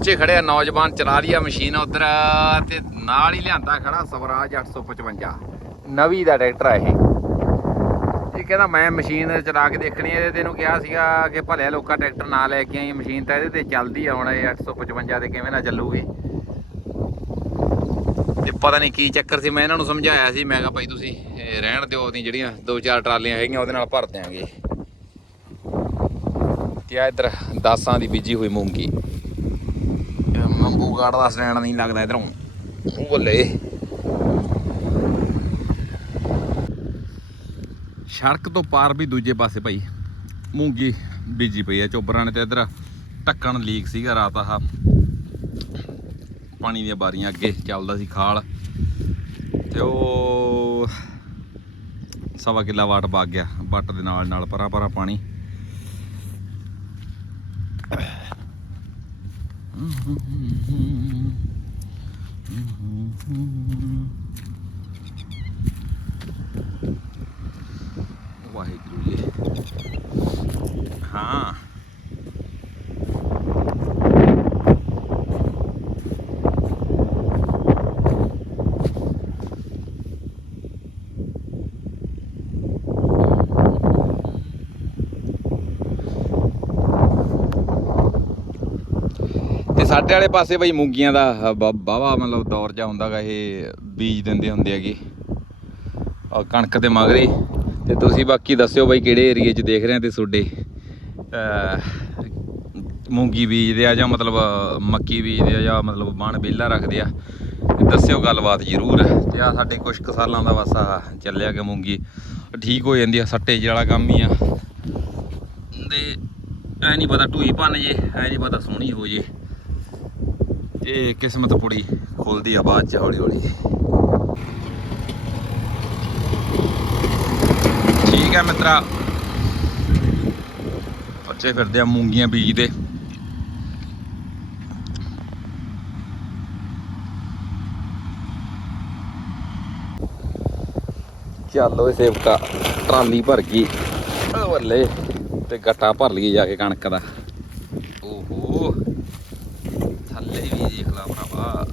Speaker 1: ਉਹ ਪਹੁੰਚੇ ਖੜੇ ਆ, ਨੌਜਵਾਨ ਚਲਾ ਰਹੀ ਆ ਮਸ਼ੀਨ ਉਧਰ, ਤੇ ਨਾਲ ਹੀ ਲਿਆਂਦਾ ਖੜਾ ਸਵਰਾਜ 855 ਨਵੀਂ ਦਾ ਟਰੈਕਟਰ ਆ ਇਹ। ਇਹ ਕਹਿੰਦਾ, ਮੈਂ ਮਸ਼ੀਨ ਚਲਾ ਕੇ ਦੇਖਣੀ ਹੈ ਤੈਨੂੰ ਕਿਹਾ ਸੀਗਾ ਕਿ ਭਲਿਆ ਲੋਕਾਂ ਟਰੈਕਟਰ ਨਾ ਲੈ ਕੇ ਆਈ ਮਸ਼ੀਨ ਤਾਂ ਇਹਦੇ ਤੇ ਚੱਲਦੀ ਆ, ਹੁਣ ਇਹ 855 ਤੇ ਕਿਵੇਂ ਨਾ ਚੱਲੂਗੀ। ਤੇ ਪਤਾ ਨਹੀਂ ਕੀ ਚੱਕਰ ਸੀ, ਮੈਂ ਇਹਨਾਂ ਨੂੰ ਸਮਝਾਇਆ ਸੀ, ਮੈਂ ਕਿਹਾ ਭਾਈ ਤੁਸੀਂ ਰਹਿਣ ਦਿਓ ਉਹਦੀ ਜਿਹੜੀਆਂ ਦੋ ਚਾਰ ਟਰਾਲੀਆਂ ਹੈਗੀਆਂ, ਉਹਦੇ ਨਾਲ ਭਰ ਦਿਆਂਗੇ। ਤੇ ਆ ਇਧਰ ਦਾਸਾਂ ਦੀ ਬੀਜੀ ਹੋਈ ਮੂੰਗੀ। ਮੰਬੂ ਗਾੜ ਦਾ ਸਟੈਂਡ ਨਹੀਂ ਲੱਗਦਾ ਇਧਰੋਂ। ਉਹ ਬੱਲੇ। ਸੜਕ ਤੋਂ ਪਾਰ ਵੀ ਦੂਜੇ ਪਾਸੇ ਭਾਈ ਮੂੰਗੀ ਬੀਜੀ ਪਈ ਆ ਚੋਬਰਾਂ ਨੇ ਤੇ ਇਧਰ ਢੱਕਣ ਲੀਕ ਸੀਗਾ ਰਾਤ ਆਹ। ਪਾਣੀ ਦੀਆਂ ਬਾਰੀਆਂ ਅੱਗੇ ਚੱਲਦਾ ਸੀ ਖਾਲ। ਤੇ ਉਹ ਸਵਾ ਕਿੱਲਾ ਵਾਟ ਵਗ ਗਿਆ ਵੱਟ ਦੇ ਨਾਲ ਨਾਲ ਪਰਾ ਪਰਾ ਪਾਣੀ। ਵਾਹਿਗੁਰੂ ਜੀ ਹਾਂ ਤੇ ਸਾਡੇ ਵਾਲੇ ਪਾਸੇ ਬਈ ਮੂੰਗੀਆਂ ਦਾ ਬਾਵਾ ਮਤਲਬ ਦੌਰ ਜਾ ਹੁੰਦਾਗਾ ਇਹ, ਬੀਜ ਦਿੰਦੇ ਹੁੰਦੇ ਹੈਗੇ। ਔਰ ਕਣਕ ਤੇ ਮਗਰੇ। ਤੇ ਤੁਸੀਂ ਬਾਕੀ ਦੱਸਿਓ ਬਈ ਕਿਹੜੇ ਏਰੀਏ 'ਚ ਦੇਖ ਰਹੇ ਆ ਤੇ ਤੁਹਾਡੇ ਮੂੰਗੀ ਬੀਜਦੇ ਆ ਜਾਂ ਮਤਲਬ, ਮੱਕੀ ਬੀਜਦੇ ਆ ਜਾਂ ਮਤਲਬ ਬਾਣ ਬੇਲਾ ਰੱਖਦੇ ਆ। ਦੱਸਿਓ ਗੱਲਬਾਤ ਜ਼ਰੂਰ। ਤੇ ਆ ਸਾਡੇ ਕੁਝ ਕੁ ਸਾਲਾਂ ਦਾ ਬਸ ਆ ਚੱਲਿਆ ਕਿ ਮੂੰਗੀ। ਠੀਕ ਹੋ ਜਾਂਦੀ ਆ, ਸੱਟੇ ਜਿਹੇ ਕੰਮ ਹੀ ਆ। ਤੇ ਐ ਨਹੀਂ ਪਤਾ ਢੂਈ ਭੰਨ ਜੇ, ਐ ਨਹੀਂ ਪਤਾ ਸੋਹਣੀ ਹੋ ਜੇ। ਇਹ ਕਿਸਮਤ ਪੁੜੀ ਖੁੱਲਦੀ ਆ ਬਾਅਦ ਚ ਹੌਲੀ ਹੌਲੀ। ਠੀਕ ਹੈ ਮਿੱਤਰਾ। ਬੱਚੇ ਫਿਰਦੇ ਆ ਮੂੰਗੀਆਂ ਬੀਜਦੇ। ਚੱਲ ਓਏ ਸੇਵਕਾ, ਟਰਾਲੀ ਭਰ ਗਈ। ਬੱਲੇ ਤੇ ਗੱਟਾ ਭਰ ਲਈ ਜਾ ਕੇ ਕਣਕ ਦਾ ਓਹੋ ਥੱਲੇ ਵੀ ਦੇਖ ਲਾ ਭਰਾਵਾ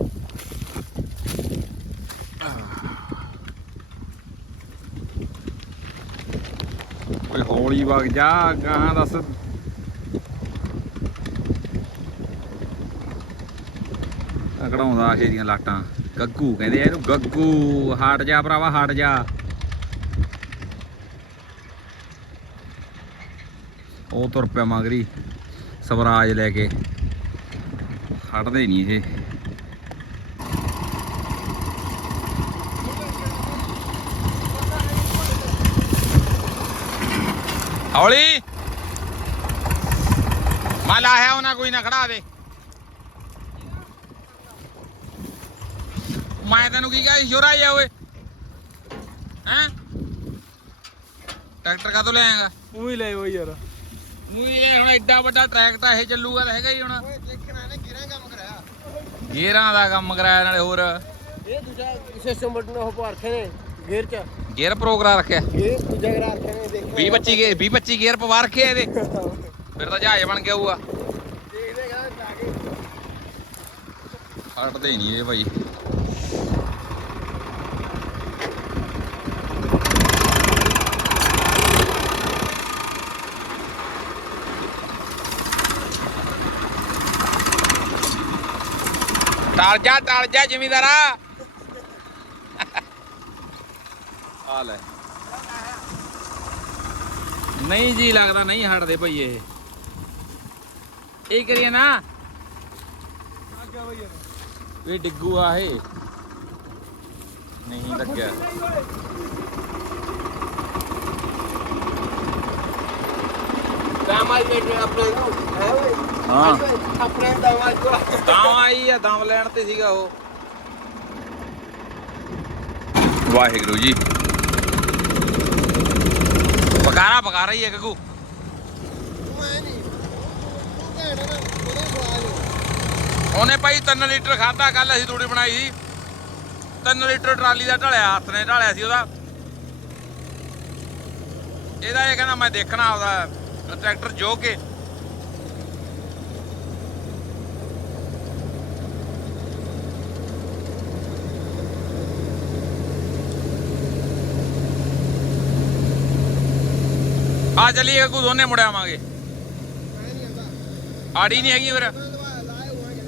Speaker 1: ਓਏ ਹੌਲੀ ਵਗ ਜਾ ਗਾਂ ਦੱਸ। ਕਢਾਉਂਦਾ ਆਹੇ ਦੀਆਂ ਲਾਟਾਂ। ਗੱਗੂ ਕਹਿੰਦੇ ਆ ਇਹਨੂੰ, ਗੱਗੂ, ਹਟ ਜਾ ਭਰਾਵਾ, ਹਟ ਜਾ। ਉਹ ਤੁਰ ਪਿਆ ਮਗਰੀ, ਸਵਰਾਜ ਲੈ ਕੇ। ਹਟਦੇ ਨਹੀਂ ਇਹ। ਹੌਲੀ। ਮੈਂ ਲਾਇਆ ਉਹਨਾਂ ਕੋਈ ਨਾ ਖੜਾ ਦੇ। ਮੈਂ ਤੈਨੂੰ ਕੀ ਕਿਹਾ ਸ਼ੋਰਾ ਜਾ ਓਏ। ਹੈਂ? ਟਰੈਕਟਰ ਕਾਹਤੋਂ ਲੈ ਆਏਗਾ?
Speaker 2: ਉਹ ਹੀ ਲੈ ਉਹ ਯਾਰ।
Speaker 1: ਮੂਈ ਇਹ ਹੁਣ ਐਡਾ ਵੱਡਾ ਟਰੈਕਟਰ ਇਹ ਚੱਲੂਗਾ ਤਾਂ ਹੈਗਾ ਹੀ ਹੁਣ।
Speaker 2: ਓਏ ਦੇਖਣਾ ਨੇ ਗਿਰਾਂ ਕੰਮ ਕਰਾਇਆ।
Speaker 1: ਗੇਅਰਾਂ ਦਾ ਕੰਮ ਕਰਾਇਆ ਨਾਲੇ ਹੋਰ।
Speaker 2: ਇਹ ਦੂਜਾ ਸਿਸਟਮ ਬਟਨ ਉਹ ਪਾ ਰੱਖੇ ਨੇ ਗੇਅਰ ਚ।
Speaker 1: ਗੇਅਰ ਪ੍ਰੋਗਰਾਮ ਰੱਖਿਆ।
Speaker 2: ਇਹ ਦੂਜਾ ਕਰਾ ਰੱਖੇ ਨੇ ਦੇਖ
Speaker 1: 20 25 ਗੇ 20 25 ਗੇਅਰ ਪਵਾ ਰੱਖੇ ਇਹਦੇ। ਫਿਰ ਤਾਂ ਜਹਾਜ਼ ਬਣ ਗਿਆ ਹੋਊਗਾ
Speaker 2: ਦੇਖਦੇ ਗਾ ਜਾ ਕੇ।
Speaker 1: ਹਟਦੇ ਨਹੀਂ ਇਹ ਭਾਈ। ਟਲ ਜਾ ਟਲ ਜਾ ਜ਼ਿਮੀਦਾਰਾ। ਆ ਲੈ ਨਹੀਂ ਜੀ ਲੱਗਦਾ, ਨਹੀਂ ਹਟਦੇ ਭਾਈ ਇਹ। ਇਹ ਕਰੀਏ ਨਾ।
Speaker 2: ਅੱਗਾ ਬਈ
Speaker 1: ਇਹ ਡਿੱਗੂ ਆ ਇਹ। ਨਹੀਂ ਲੱਗਿਆ।
Speaker 2: ਦਾਮਾਲ ਬੈਠੇ ਆਪਣੇ ਹੈ। ਓਏ
Speaker 1: ਹਾਂ
Speaker 2: ਆਪਣੇ ਦਾਮਾਲ ਕੋ
Speaker 1: ਦਮ ਆਈ ਆ, ਦਮ ਲੈਣ ਤੇ ਸੀਗਾ ਉਹ। ਵਾਹਿਗੁਰੂ ਜੀ। ਪਕਾਰਾ ਪਕਾਰਾ ਹੀ ਹੈ ਗੱਗੂ ਉਹਨੇ ਭਾਈ 3 ਲੀਟਰ ਖਾਦਾ ਕੱਲ ਅਸੀਂ ਤੂੜੀ ਬਣਾਈ ਸੀ। 3 ਲੀਟਰ ਟਰਾਲੀ ਦਾ ਢਲਿਆ, ਹੱਥ ਨੇ ਢਾਲਿਆ ਸੀ ਉਹਦਾ। ਇਹਦਾ ਇਹ ਕਹਿੰਦਾ ਮੈਂ ਦੇਖਣਾ ਉਹਦਾ ਟਰੈਕਟਰ ਜੋ ਕੇ ਆ ਚਲੀਏ ਗੱਗੂ ਦੋਨੇ ਮੁੜ ਆਵਾਂਗੇ। ਆੜੀ ਨਹੀਂ ਹੈਗੀ ਫਿਰ।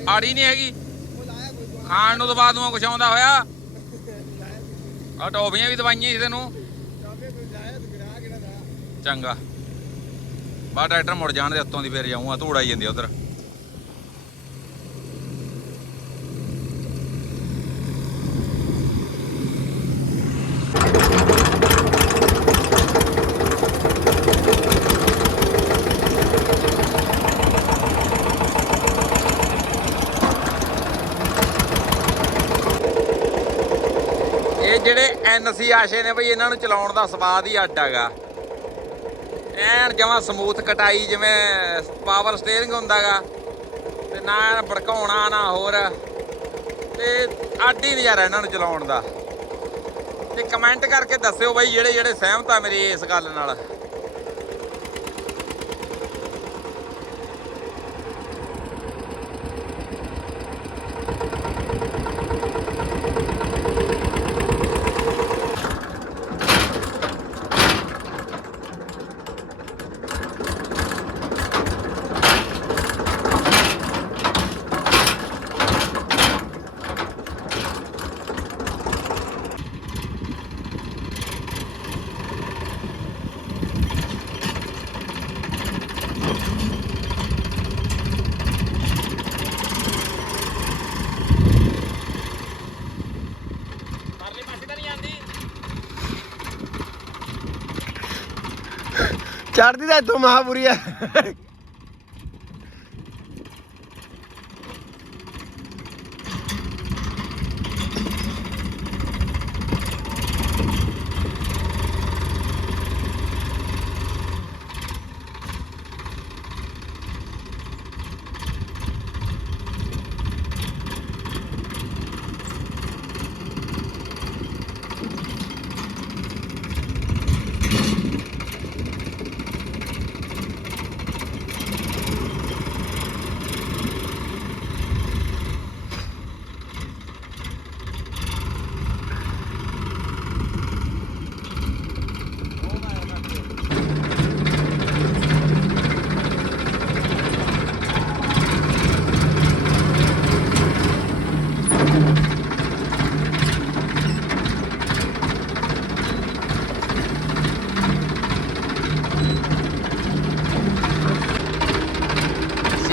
Speaker 1: ਆੜੀ ਨਹੀਂ ਹੈਗੀ।
Speaker 2: ਉਹ ਲਾਇਆ ਕੋਈ ਦਵਾ
Speaker 1: ਨੂੰ ਕੁਛ ਆਉਂਦਾ ਹੋਇਆ। ਆ ਟੋਫੀਆਂ ਵੀ ਦਵਾਈਆਂ ਸੀ ਤੈਨੂੰ। ਚੰਗਾ। ਬਾ ਟਰੈਕਟਰ ਮੁੜ ਜਾਣ ਦੇ ਉੱਤੋਂ ਦੀ ਫੇਰ ਜਾਊਂਗਾ, ਧੂੜ ਆਈ ਜਾਂਦੀ ਉਧਰ। ਇਹ ਜਿਹੜੇ ਐਨਸੀ ਆਸ਼ੇ ਨੇ ਬਈ, ਇਹਨਾਂ ਨੂੰ ਚਲਾਉਣ ਦਾ ਸਵਾਦ ਹੀ ਅੱਡ ਹੈਗਾ। ਐਨ ਜਮਾ ਸਮੂਥ ਕਟਾਈ ਜਿਵੇਂ ਪਾਵਰ ਸਟੀਅਰਿੰਗ ਹੁੰਦਾਗਾ, ਤੇ ਨਾ ਐਨ ਭੜਕਾਉਣਾ, ਨਾ ਹੋਰ। ਤੇ ਅੱਡ ਹੀ ਨਜ਼ਾਰਾ ਇਹਨਾਂ ਨੂੰ ਚਲਾਉਣ ਦਾ। ਤੇ ਕਮੈਂਟ ਕਰਕੇ ਦੱਸਿਓ ਬਈ ਜਿਹੜੇ ਜਿਹੜੇ ਸਹਿਮਤ ਆ ਮੇਰੀ ਇਸ ਗੱਲ ਨਾਲ।
Speaker 2: ਚੜਦੀ ਤਾਂ ਇੱਥੋਂ ਮਹਾਪੁਰੀ ਆ।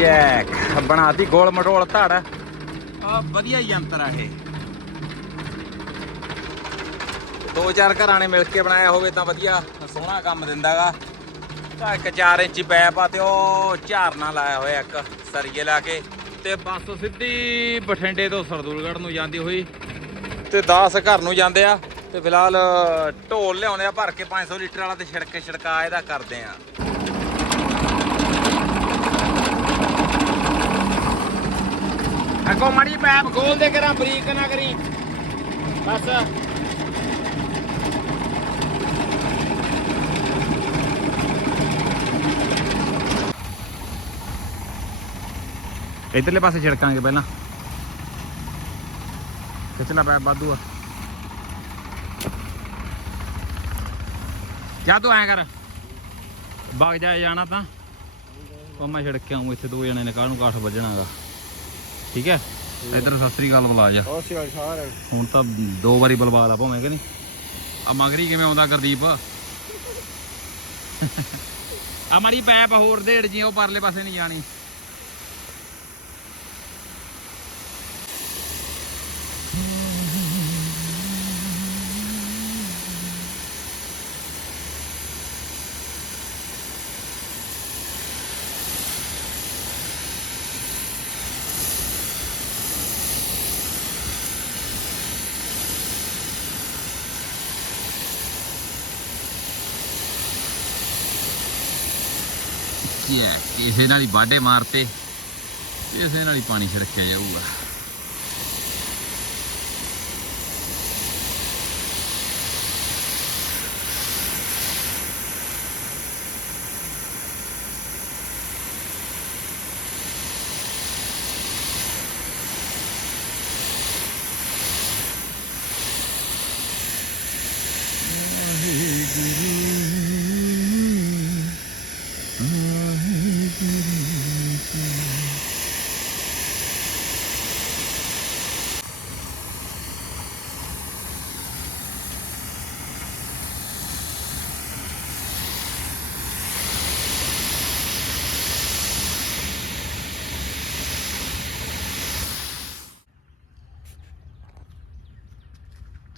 Speaker 1: ਚੈਕ ਬਣਾਤੀ ਗੋਲ ਮਟੋਲ ਧੜ। ਆ ਵਧੀਆ ਯੰਤਰ ਆ ਇਹ। ਦੋ ਚਾਰ ਘਰਾਂ ਨੇ ਮਿਲ ਕੇ ਬਣਾਇਆ ਹੋਵੇ ਤਾਂ ਵਧੀਆ ਸੋਹਣਾ ਕੰਮ ਦਿੰਦਾਗਾ। ਤਾਂ ਇੱਕ 4 ਇੰਚੀ ਪੈਪ ਆ ਤੇ ਉਹ ਝਾਰਨਾ ਲਾਇਆ ਹੋਇਆ ਇੱਕ ਸਰੀਏ ਲਾ ਕੇ। ਤੇ ਬੱਸ ਸਿੱਧੀ ਬਠਿੰਡੇ ਤੋਂ ਸਰਦੂਲਗੜ੍ਹ ਨੂੰ ਜਾਂਦੀ ਹੋਈ। ਤੇ 10 ਘਰ ਨੂੰ ਜਾਂਦੇ ਆ। ਤੇ ਫਿਲਹਾਲ ਢੋਲ ਲਿਆਉਂਦੇ ਆ ਭਰ ਕੇ 500 ਲੀਟਰ ਵਾਲਾ ਤੇ ਛਿੜਕੇ ਛਿੜਕਾ ਇਹਦਾ ਕਰਦੇ ਆ। ਅੱਗੋਂ ਮੜੀ ਪੈਪ ਖੋਲ ਦੇ ਕਰਾਂ, ਬਰੀਕ ਨਾ ਕਰੀ। ਬਸ। ਇਧਰਲੇ ਪਾਸੇ ਛਿੜਕਾਂਗੇ ਪਹਿਲਾਂ। ਖਿੱਚਣਾ ਪੈ ਬਾਦੂ ਆ। ਜਾ ਤੂੰ ਐ ਕਰ। ਵਗ ਜਾ ਜਾਣਾ ਤਾਂ। ਉਹ ਮੈਂ ਛਿੜਕ ਕੇ ਆਉਂ ਇੱਥੇ ਦੋ ਜਣੇ ਨੇ ਕਾਹ ਨੂੰ ਕਾਠ ਵੱਜਣਾਗਾ। ਠੀਕ ਹੈ? ਇਧਰ ਸਤਿ ਸ੍ਰੀ ਅਕਾਲ ਬੁਲਾ ਜਾ
Speaker 2: ਸਿਆਲ ਸਾਰਿਆਂ
Speaker 1: ਹੁਣ ਤਾਂ ਦੋ ਵਾਰੀ ਬਲਵਾ ਲਾ ਭਾਵੇਂ ਕਿ ਨਹੀਂ? ਆ ਮਗਰੀ ਕਿਵੇਂ ਆਉਂਦਾ ਗੁਰਦੀਪ? ਆ ਮਾੜੀ ਪੈਪ ਹੋਰ ਦੇੜ ਜੀ ਉਹ ਪਰਲੇ ਪਾਸੇ ਨਹੀਂ ਜਾਣੀ। ਕੀ ਹੈ? ਕਿਸੇ ਨਾਲ ਹੀ ਬਾਡੇ ਮਾਰਤੇ ਕਿਸੇ ਨਾਲ ਹੀ ਪਾਣੀ ਛਿੜਕਿਆ ਜਾਊਗਾ।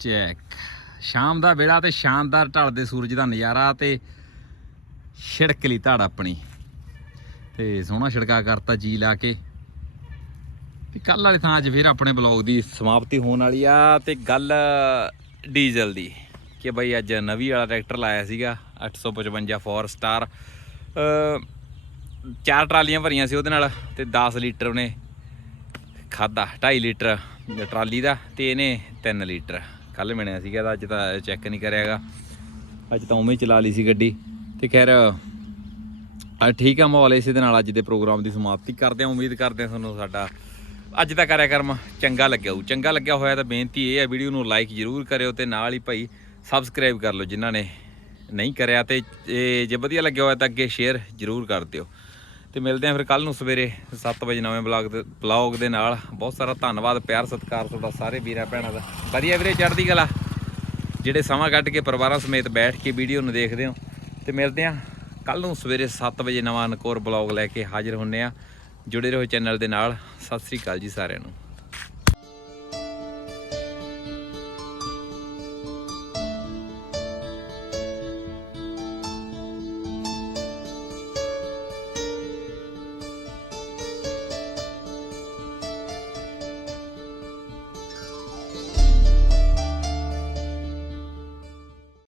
Speaker 1: ਚੈੱਕ ਸ਼ਾਮ ਦਾ ਵੇਲਾ ਤੇ ਸ਼ਾਨਦਾਰ ਢਲਦੇ ਸੂਰਜ ਦਾ ਨਜ਼ਾਰਾ ਤੇ ਛਿੜਕ ਲਈ ਧੜ ਆਪਣੀ। ਤੇ ਸੋਹਣਾ ਛਿੜਕਾ ਕਰਤਾ ਜੀ ਲਾ ਕੇ। ਤੇ ਕੱਲ ਵਾਲੇ ਥਾਂ ਅੱਜ ਫਿਰ ਆਪਣੇ ਬਲੌਗ ਦੀ ਸਮਾਪਤੀ ਹੋਣ ਵਾਲੀ ਆ ਤੇ ਗੱਲ ਡੀਜ਼ਲ ਦੀ। ਕਿ ਬਈ ਅੱਜ ਨਵੀਂ ਵਾਲਾ ਟਰੈਕਟਰ ਲਾਇਆ ਸੀਗਾ 855 ਫੋਰ ਸਟਾਰ ਚਾਰ ਟਰਾਲੀਆਂ ਭਰੀਆਂ ਸੀ ਉਹਦੇ ਨਾਲ ਤੇ 10 ਲੀਟਰ ਉਹਨੇ ਖਾਦਾ 2.5 ਲੀਟਰ ਟਰਾਲੀ ਦਾ ਤੇ ਇਹਨੇ 3 ਲੀਟਰ। ਕੱਲ ਮਿਲਿਆ ਸੀਗਾ ਤਾਂ ਅੱਜ ਤਾਂ ਚੈੱਕ ਨਹੀਂ ਕਰਿਆਗਾ। ਅੱਜ ਤਾਂ ਉਵੇਂ ਹੀ ਚਲਾ ਲਈ ਸੀ ਗੱਡੀ। ਤੇ ਖੈਰ ਆ ਠੀਕ ਆ ਮਾਹੌਲ ਇਸੇ ਦੇ ਨਾਲ ਅੱਜ ਦੇ ਪ੍ਰੋਗਰਾਮ ਦੀ ਸਮਾਪਤੀ ਕਰਦੇ ਆ ਉਮੀਦ ਕਰਦੇ ਆ ਤੁਹਾਨੂੰ ਸਾਡਾ ਅੱਜ ਦਾ ਕਾਰਿਆਕਰਮ ਚੰਗਾ ਲੱਗਿਆ ਹੋਊ। ਚੰਗਾ ਲੱਗਿਆ ਹੋਇਆ ਤਾਂ ਬੇਨਤੀ ਇਹ ਹੈ, ਵੀਡੀਓ ਨੂੰ ਲਾਈਕ ਜ਼ਰੂਰ ਕਰਿਓ ਤੇ ਨਾਲ ਹੀ ਭਾਈ ਸਬਸਕ੍ਰਾਈਬ ਕਰ ਲਓ ਜਿਨ੍ਹਾਂ ਨੇ ਨਹੀਂ ਕਰਿਆ ਤੇ ਜੇ ਵਧੀਆ ਲੱਗਿਆ ਹੋਇਆ ਤਾਂ ਅੱਗੇ ਸ਼ੇਅਰ ਜ਼ਰੂਰ ਕਰ ਦਿਓ। ਤੇ ਮਿਲਦੇ ਆਂ ਫਿਰ ਕੱਲ ਨੂੰ ਸਵੇਰੇ 7 ਵਜੇ ਨਵੇਂ ਬਲੌਗ ਦੇ ਬਲੌਗ ਦੇ ਨਾਲ। ਬਹੁਤ ਸਾਰਾ ਧੰਨਵਾਦ, ਪਿਆਰ, ਸਤਿਕਾਰ ਤੁਹਾਡਾ ਸਾਰੇ ਵੀਰਾਂ ਭੈਣਾਂ ਦਾ। ਵਧੀਆ ਵੀਰੇ ਚੜ੍ਹਦੀ ਕਲਾ। ਜਿਹੜੇ ਸਮਾਂ ਕੱਢ ਕੇ ਪਰਿਵਾਰਾਂ ਸਮੇਤ ਬੈਠ ਕੇ ਵੀਡੀਓ ਨੂੰ ਦੇਖਦੇ ਹੋ। ਤੇ ਮਿਲਦੇ ਆਂ ਕੱਲ ਨੂੰ ਸਵੇਰੇ 7 ਵਜੇ ਨਵਾਂ ਨਕੋਰ ਬਲੌਗ ਲੈ ਕੇ ਹਾਜ਼ਰ ਹੁੰਨੇ ਆ ਜੁੜੇ ਰਹੋ ਚੈਨਲ ਦੇ ਨਾਲ। ਸਤਿ ਸ੍ਰੀ ਅਕਾਲ ਜੀ ਸਾਰਿਆਂ ਨੂੰ।